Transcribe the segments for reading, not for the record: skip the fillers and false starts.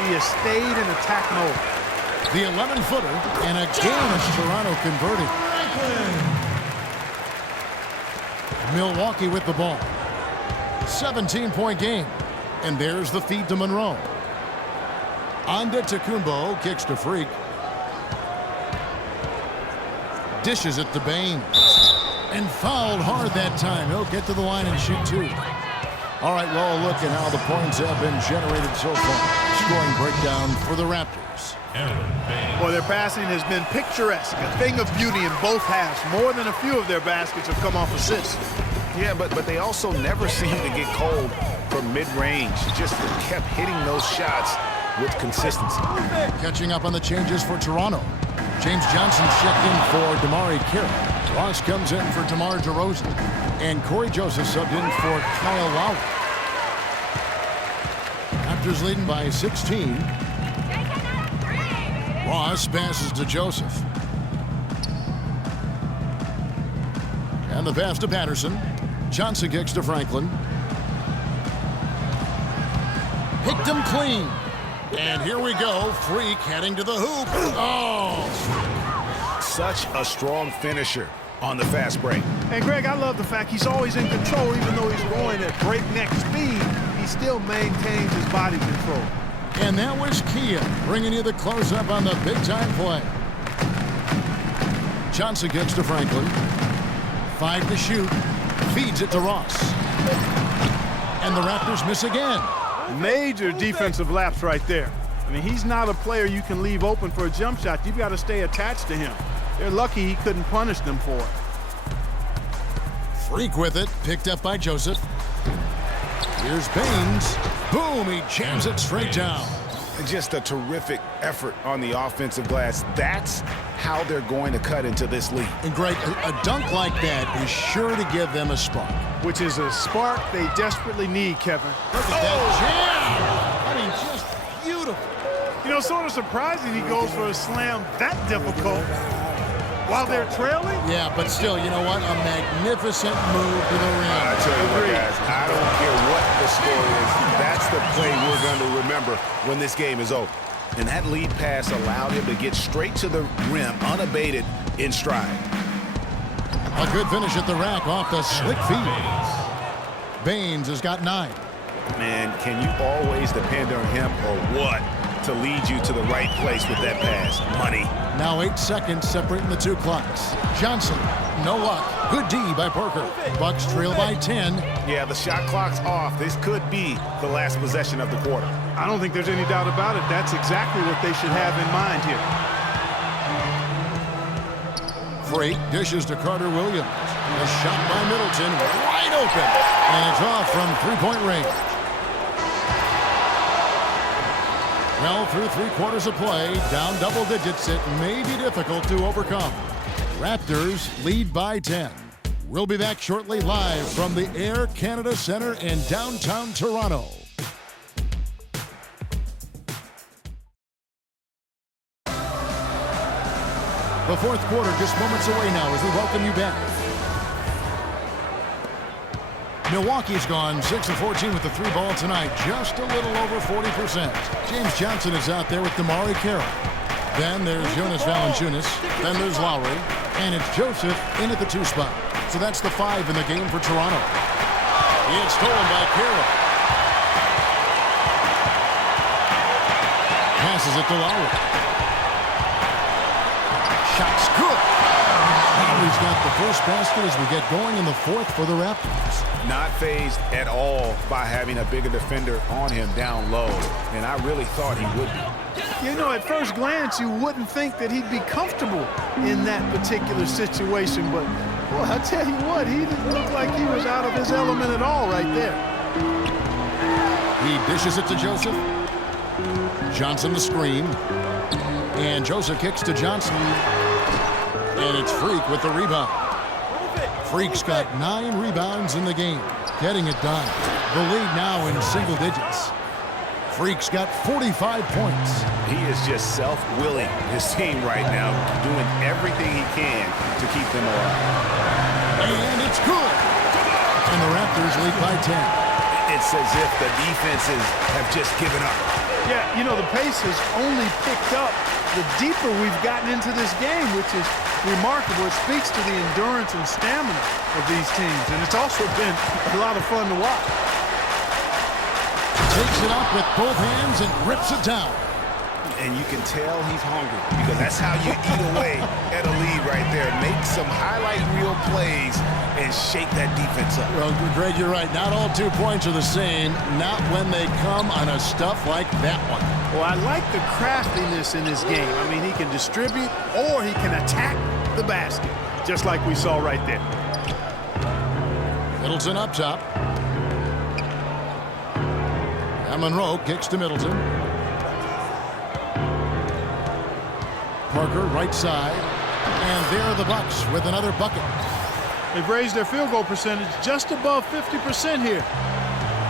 He has stayed in attack mode. The 11-footer, and again as Toronto converting. Milwaukee with the ball. 17-point game. And there's the feed to Monroe. Antetokounmpo kicks to Freak. Dishes it to Baines. And fouled hard that time. He'll get to the line and shoot two. All right, well, look at how the points have been generated so far. Scoring breakdown for the Raptors. Well, their passing has been picturesque, a thing of beauty in both halves. More than a few of their baskets have come off assists. Yeah, but they also never seem to get cold from mid-range. Just kept hitting those shots with consistency. Catching up on the changes for Toronto. James Johnson checked in for DeMar Carroll. Ross comes in for DeMar DeRozan. And Corey Joseph subbed in for Kyle Lowry. Raptors leading by 16. Ross passes to Joseph. And the pass to Patterson. Johnson kicks to Franklin. Picked him clean. And here we go. Freak heading to the hoop. Oh! Such a strong finisher on the fast break. And Greg, I love the fact he's always in control. Even though he's going at breakneck speed, he still maintains his body control. And that was Kia bringing you the close-up on the big-time play. Johnson gets to Franklin. 5 to shoot. Feeds it to Ross. And the Raptors miss again. Major defensive lapse right there. I mean, he's not a player you can leave open for a jump shot. You've got to stay attached to him. They're lucky he couldn't punish them for it. Freak with it. Picked up by Joseph. Here's Baines. Boom, he jams it straight down. Just a terrific effort on the offensive glass. That's how they're going to cut into this league. And Greg, a dunk like that is sure to give them a spark. Which is a spark they desperately need, Kevin. Look at that jam. I mean, just beautiful. You know, sort of surprising he goes for a slam that difficult while they're trailing. Yeah, but still, you know what? A magnificent move to the rim. I tell you what, guys, I don't care what the score is. That's the play we're going to remember when this game is over. And that lead pass allowed him to get straight to the rim, unabated, in stride. A good finish at the rack off the slick feed. Baines has got 9. Man, can you always depend on him or what to lead you to the right place with that pass? Money. Now 8 seconds separating the two clocks. Johnson, no luck. Good D by Parker. Bucks trail by 10. Yeah, the shot clock's off. This could be the last possession of the quarter. I don't think there's any doubt about it. That's exactly what they should have in mind here. Freak dishes to Carter Williams. A shot by Middleton, wide open. And it's off from three-point range. Well, through 3 quarters of play, down double digits, it may be difficult to overcome. Raptors lead by 10. We'll be back shortly live from the Air Canada Centre in downtown Toronto. The fourth quarter just moments away now as we welcome you back. Milwaukee's gone 6 of 14 with the 3 ball tonight, just a little over 40%. James Johnson is out there with DeMar Carroll. Then there's Jonas Valanciunas. Then there's Lowry. And it's Joseph in at the 2 spot. So that's the 5 in the game for Toronto. It's stolen by Carroll. Passes it to Lowry. Shot's good. Lowry's got the first basket as we get going in the 4th for the Raptors. Not fazed at all by having a bigger defender on him down low. And I really thought he would be. You know, at first glance, you wouldn't think that he'd be comfortable in that particular situation. But, boy, I tell you what, he didn't look like he was out of his element at all right there. He dishes it to Joseph. Johnson the screen. And Joseph kicks to Johnson. And it's Freak with the rebound. Freak's got 9 rebounds in the game, getting it done. The lead now in single digits. Freak's got 45 points. He is just self-willing his team right now, doing everything he can to keep them alive. And it's good. And the Raptors lead by 10. It's as if the defenses have just given up. Yeah, you know, the pace has only picked up the deeper we've gotten into this game, which is remarkable. It speaks to the endurance and stamina of these teams, and it's also been a lot of fun to watch. Takes it up with both hands and rips it down. And you can tell he's hungry because that's how you eat away at a lead right there. Make some highlight reel plays and shake that defense up. Well, Greg, you're right. Not all 2 points are the same. Not when they come on a stuff like that one. Well, I like the craftiness in this game. I mean, he can distribute or he can attack the basket, just like we saw right there. Middleton up top. And Monroe kicks to Middleton. Parker right side. And there are the Bucks with another bucket. They've raised their field goal percentage just above 50% here.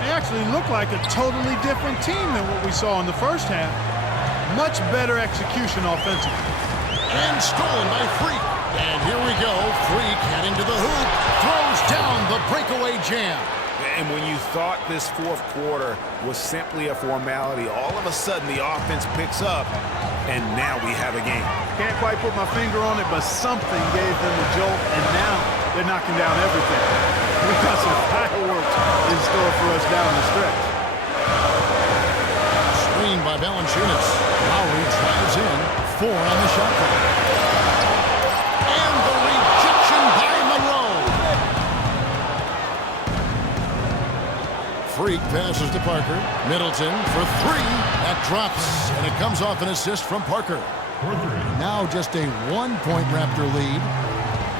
They actually look like a totally different team than what we saw in the first half. Much better execution offensively. And stolen by Freak. And here we go. Freak heading to the hoop. Throws down the breakaway jam. And when you thought this fourth quarter was simply a formality, all of a sudden the offense picks up, and now we have a game. Can't quite put my finger on it, but something gave them a jolt, and now they're knocking down everything. We've got some fireworks in store for us down the stretch. Screen by Valanciunas. Lowry drives in. 4 on the shot clock. And the rejection by Monroe. Freak passes to Parker. Middleton for 3. That drops, and it comes off an assist from Parker. Now just a 1-point Raptor lead.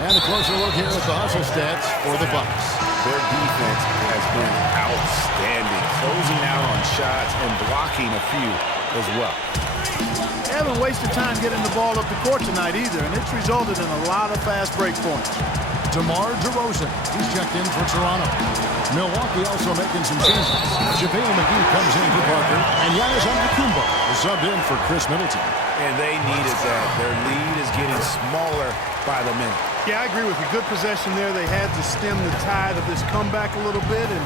And a closer look here at the hustle stats for the Bucks. Their defense has been outstanding, closing out on shots and blocking a few as well. They haven't wasted time getting the ball up the court tonight either, and it's resulted in a lot of fast break points. DeMar DeRozan, he's checked in for Toronto. Milwaukee also making some changes. JaVale McGee comes in for Parker, and Giannis Antetokounmpo is subbed in for Chris Middleton. And they needed that. Their lead is getting smaller by the minute. Yeah, I agree with you. Good possession there. They had to stem the tide of this comeback a little bit, and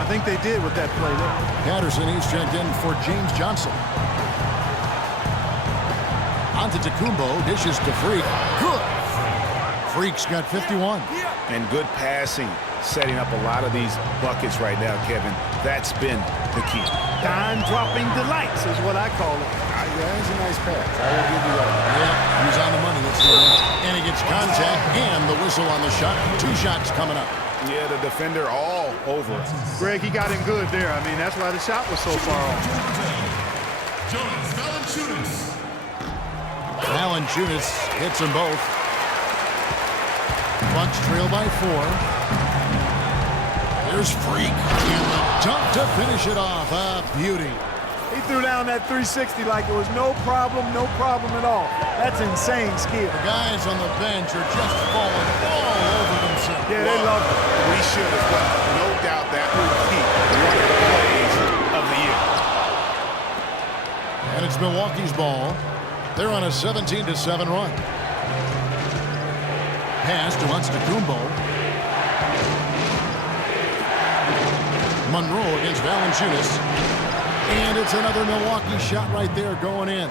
I think they did with that play there. Patterson, he's checked in for James Johnson. Antetokounmpo dishes to Freak. Good. Freak's got 51. And good passing, setting up a lot of these buckets right now, Kevin. That's been the key. Dime-dropping delights is what I call it. That is a nice pass. I will give you that. Yeah, he's on the money. Let's do that. And he gets contact and the whistle on the shot. 2 shots coming up. Yeah, the defender all over it. Greg, he got him good there. I mean, that's why the shot was so far off. Valanciunas hits them both. Bucks trail by 4. Here's Freak. And the dunk to finish it off. A beauty. He threw down that 360 like it was no problem at all. That's insane skill. The guys on the bench are just falling all over themselves. Yeah, they love it. We should as well. No doubt that will keep one of the plays of the year. And it's Milwaukee's ball. They're on a 17-7 run. Pass to Antetokounmpo. Monroe against Valanciunas. And it's another Milwaukee shot right there going in.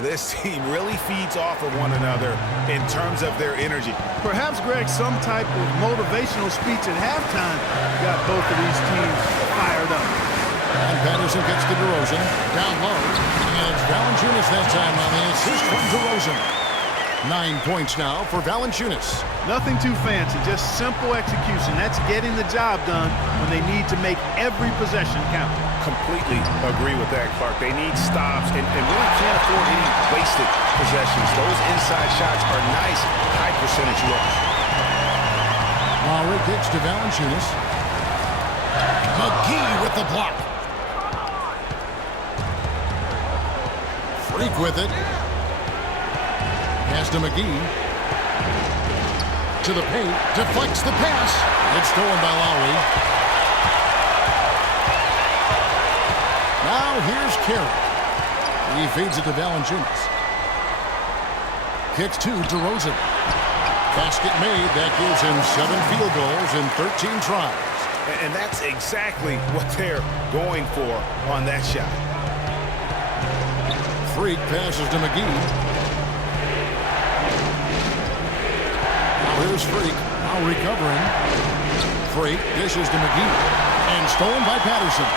This team really feeds off of one another in terms of their energy. Perhaps, Greg, some type of motivational speech at halftime got both of these teams fired up. And Patterson gets to DeRozan. Down low. And it's Valanciunas that time on the assist from DeRozan. 9 points now for Valanciunas. Nothing too fancy, just simple execution. That's getting the job done when they need to make every possession count. Completely agree with that, Clark. They need stops and really can't afford any wasted possessions. Those inside shots are nice, high percentage looks. Lowry kicks to Valanciunas. McGee with the block. Freak with it. Pass to McGee. To the paint. Deflects the pass. It's stolen by Lowry. Now here's Carey. He feeds it to Valanciunas. Kicks to DeRozan. Basket made. That gives him 7 field goals in 13 tries. And that's exactly what they're going for on that shot. Freak passes to McGee. Here's Freak, now recovering. Freak dishes to McGee, and stolen by Patterson.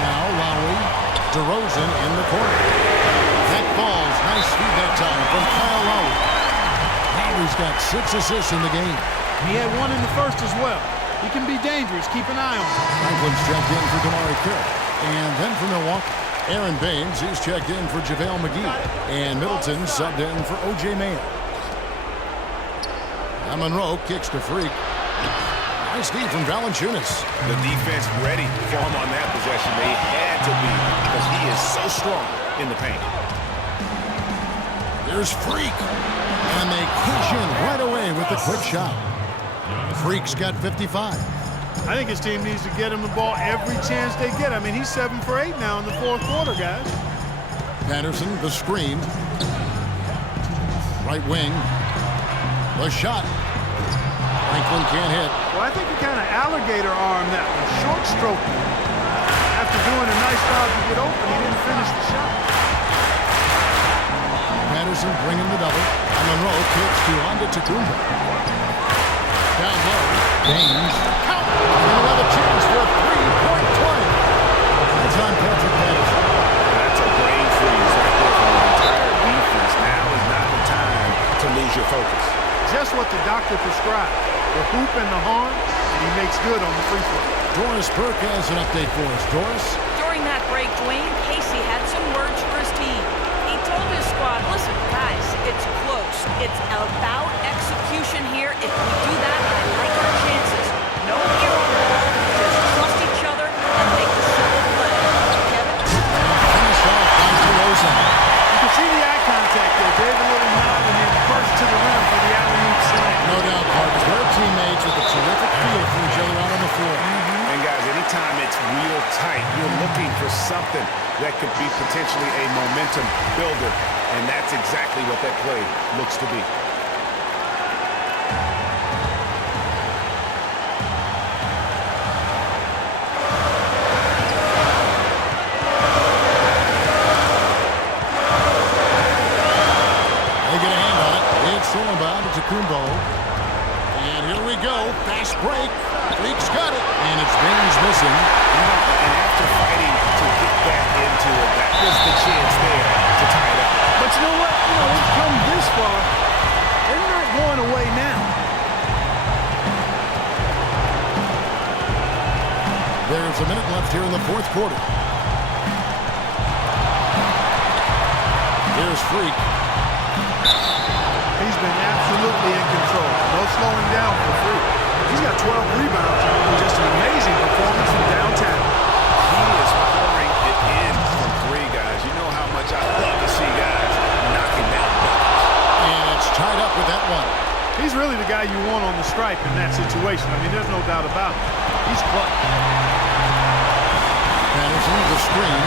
Now Lowry, DeRozan in the corner. That falls, nice feed that time from Kyle Lowry. Lowry's got 6 assists in the game. He had 1 in the first as well. He can be dangerous. Keep an eye on him. Franklin's checked in for DeMar Carroll. And then for Milwaukee, Aaron Baines, he's checked in for JaVale McGee. And Middleton subbed in for O.J. Mayo. Monroe kicks to Freak. Nice feed from Valanciunas. The defense ready for him on that possession. They had to be, because he is so strong in the paint. There's Freak. And they cash in right away with the quick shot. Freak's got 55. I think his team needs to get him the ball every chance they get. I mean, he's 7 for 8 now in the fourth quarter, guys. Patterson, the screen. Right wing. The shot. Franklin can't hit. Well, I think he kind of alligator armed that one. Short stroke. After doing a nice job to get open, he didn't finish the shot. Patterson bringing the double. And Monroe kicks to Antetokounmpo. Down low. Baines. Count. He'll have a chance for a 3-point play. That's on Patrick Patterson. That's a brain freeze right there from the entire defense. Now is not the time to lose your focus. Just what the doctor prescribed. The hoop and the horn, and he makes good on the free throw. Doris Burke has an update for us. Doris? During that break, Dwayne Casey had some words for his team. He told his squad, listen, guys, it's close. It's about execution here. If we do that, I like our chances. No hero ball. Just trust each other and make the simple play. Kevin? Finished off by DeRozan. You can see the eye contact there. Gave a little nod and then burst to the rim for the alley-oop slam. No doubt, Parker. They're teammates with a terrific feel for each other out on the floor. And guys, anytime it's real tight, you're looking for something that could be potentially a momentum builder. And that's exactly what that play looks to be. They get a hand on it. It's stolen by Antetokounmpo. And here we go. Fast break. Freak's got it. And it's Baines missing. And after fighting to get back into it, that was the chance there to tie it up. But you know what? They've come this far. They're not going away now. There's a minute left here in the fourth quarter. Here's Freak. He's been absolutely in control. No slowing down for Freak. He's got 12 rebounds and just an amazing performance from downtown. He is pouring it in from 3, guys. You know how much I love to see guys knocking down buckets. And it's tied up with that one. He's really the guy you want on the stripe in that situation. I mean, there's no doubt about it. He's clutch. Patterson, the screen.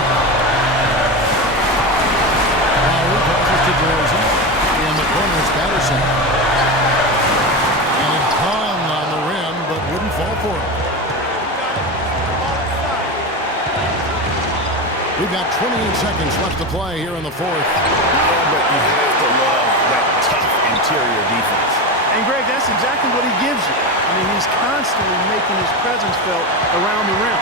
Lowry passes to DeRozan. In the corner is Patterson. And it hung on the rim, but wouldn't fall for it. We've got 28 seconds left to play here in the fourth. Yeah, but you have to love that tough interior defense. And, Greg, that's exactly what he gives you. I mean, he's constantly making his presence felt around the rim.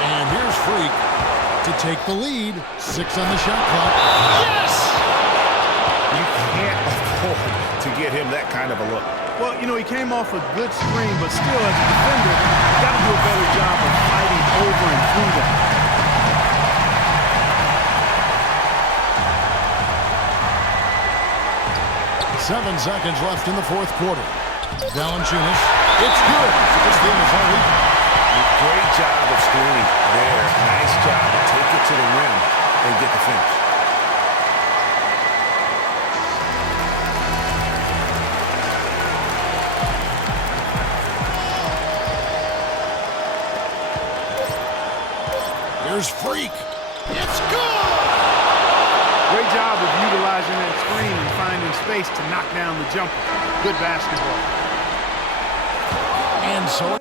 And here's Freak to take the lead. 6 on the shot clock. Yes! You can't afford to get him that kind of a look. Well, he came off a good screen, but still, as a defender, you got to do a better job of fighting over and through that. 7 seconds left in the fourth quarter. Valanciunas. It's good. This game is all even. Great job of screening there. Nice job to take it to the rim and get the finish. Here's Freak. It's good! Great job of utilizing that screen and finding space to knock down the jumper. Good basketball. And so